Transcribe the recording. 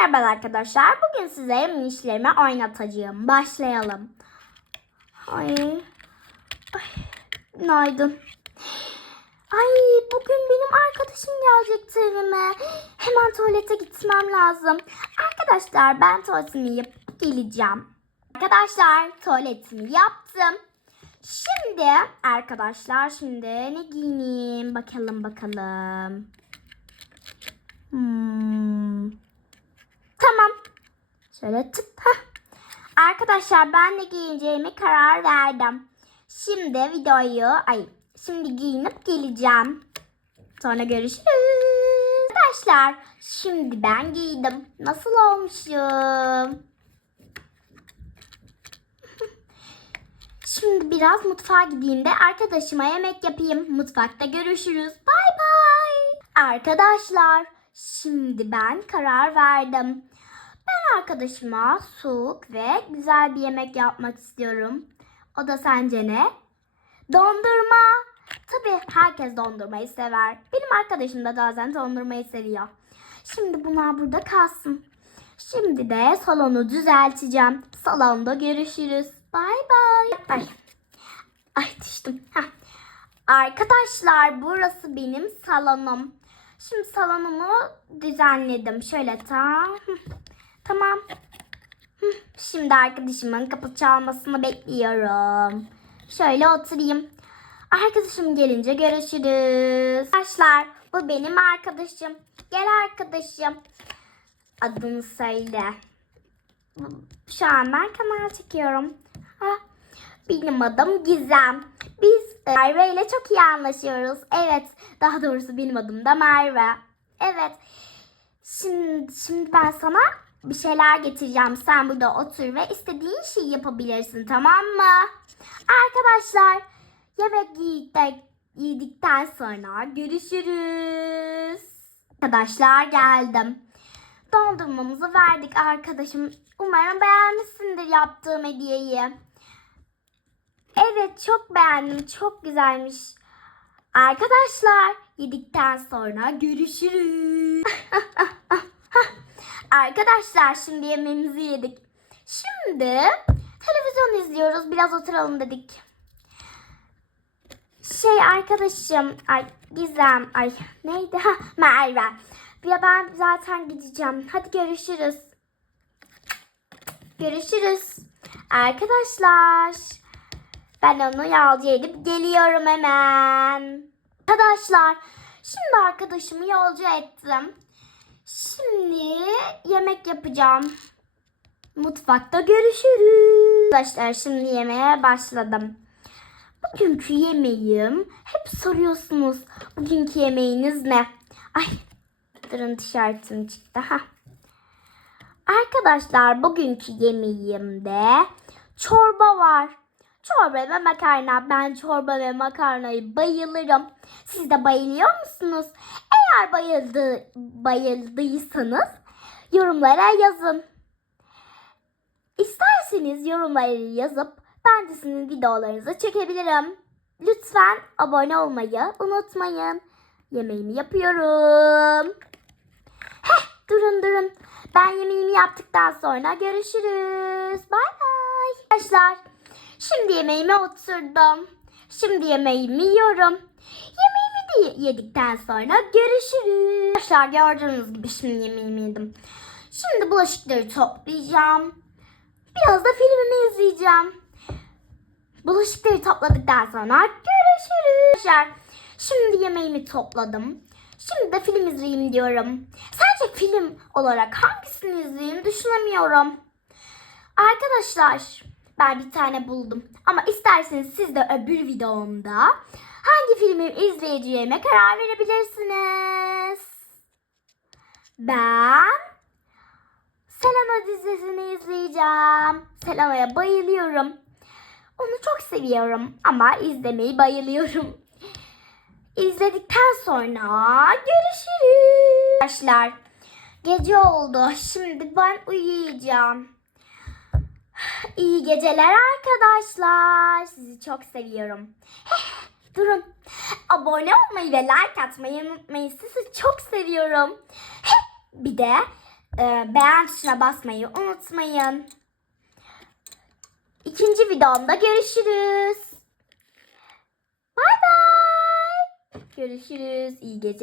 Merhaba arkadaşlar. Bugün size minişlerimi oynatacağım. Başlayalım. Ay. Ay. Günaydın. Ay bugün benim arkadaşım gelecekti evime. Hemen tuvalete gitmem lazım. Arkadaşlar ben tuvaletimi yapıp geleceğim. Arkadaşlar tuvaletimi yaptım. Şimdi arkadaşlar şimdi ne giyineyim bakalım bakalım. Hmm. Tamam. Şöyle tık. Heh. Arkadaşlar ben ne giyineceğimi karar verdim. Şimdi videoyu ay şimdi giyinip geleceğim. Sonra görüşürüz. Arkadaşlar şimdi ben giydim. Nasıl olmuşum? Şimdi biraz mutfağa gideyim de arkadaşıma yemek yapayım. Mutfakta görüşürüz. Bay bay. Arkadaşlar şimdi ben karar verdim. Ben arkadaşıma soğuk ve güzel bir yemek yapmak istiyorum. O da sence ne? Dondurma. Tabii herkes dondurmayı sever. Benim arkadaşım da bazen dondurmayı seviyor. Şimdi bunlar burada kalsın. Şimdi de salonu düzelteceğim. Salonda görüşürüz. Bay bay. Ay. Ay düştüm. Heh. Arkadaşlar burası benim salonum. Şimdi salonumu düzenledim. Şöyle tam. Tamam. Şimdi arkadaşımın kapı çalmasını bekliyorum. Şöyle oturayım. Arkadaşım gelince görüşürüz. Arkadaşlar bu benim arkadaşım. Gel arkadaşım. Adını söyle. Şu an ben kanal çekiyorum. Ha, benim adım Gizem. Biz Merve ile çok iyi anlaşıyoruz. Evet, daha doğrusu benim adım da Merve. Evet. Şimdi, şimdi ben sana bir şeyler getireceğim. Sen burada otur ve istediğin şeyi yapabilirsin tamam mı? Arkadaşlar yemek yedikten, yedikten sonra görüşürüz. Arkadaşlar geldim. Dondurmamızı verdik arkadaşım. Umarım beğenmişsindir yaptığım hediyeyi. Evet çok beğendim. Çok güzelmiş. Arkadaşlar yedikten sonra görüşürüz. Arkadaşlar şimdi yemeğimizi yedik. Şimdi televizyon izliyoruz. Biraz oturalım dedik. Şey arkadaşım, ay Gizem, ay neydi? Ha, Merve. Ya ben zaten gideceğim. Hadi görüşürüz. Görüşürüz. Arkadaşlar. Ben onu yolcu edip geliyorum hemen. Arkadaşlar. Şimdi arkadaşımı yolcu ettim. Şimdi yemek yapacağım. Mutfakta görüşürüz. Arkadaşlar şimdi yemeğe başladım. Bugünkü yemeğim hep soruyorsunuz. Bugünkü yemeğiniz ne? Ay durun tişörtüm çıktı. Ha. Arkadaşlar bugünkü yemeğimde çorba var. Çorba ve makarna. Ben çorba ve makarnayı bayılırım. Siz de bayılıyor musunuz? Eğer bayıldı, bayıldıysanız yorumlara yazın. İsterseniz yorumları yazıp ben de sizin videolarınızı çekebilirim. Lütfen abone olmayı unutmayın. Yemeğimi yapıyorum. Heh durun durun. Ben yemeğimi yaptıktan sonra görüşürüz. Bay bay. Arkadaşlar şimdi yemeğime oturdum. Şimdi yemeğimi yiyorum. Yemeğimi de yedikten sonra görüşürüz. Arkadaşlar gördüğünüz gibi şimdi yemeğimi yedim. Şimdi bulaşıkları toplayacağım. Biraz da filmimi izleyeceğim. Bulaşıkları topladıktan sonra görüşürüz. Arkadaşlar şimdi yemeğimi topladım. Şimdi de film izleyeyim diyorum. Sence film olarak hangisini izleyeyim düşünemiyorum. Arkadaşlar ben bir tane buldum. Ama isterseniz siz de öbür videomda hangi filmi izleyeceğime karar verebilirsiniz. Ben Selena dizisini izleyeceğim. Selena'ya bayılıyorum. Onu çok seviyorum ama izlemeyi bayılıyorum. İzledikten sonra görüşürüz. Arkadaşlar gece oldu. Şimdi ben uyuyacağım. İyi geceler arkadaşlar. Sizi çok seviyorum. Durun. Abone olmayı ve like atmayı unutmayın. Sizi çok seviyorum. Bir de e, beğen tuşuna basmayı unutmayın. İkinci videomda görüşürüz. Bay bay. Görüşürüz. İyi geceler.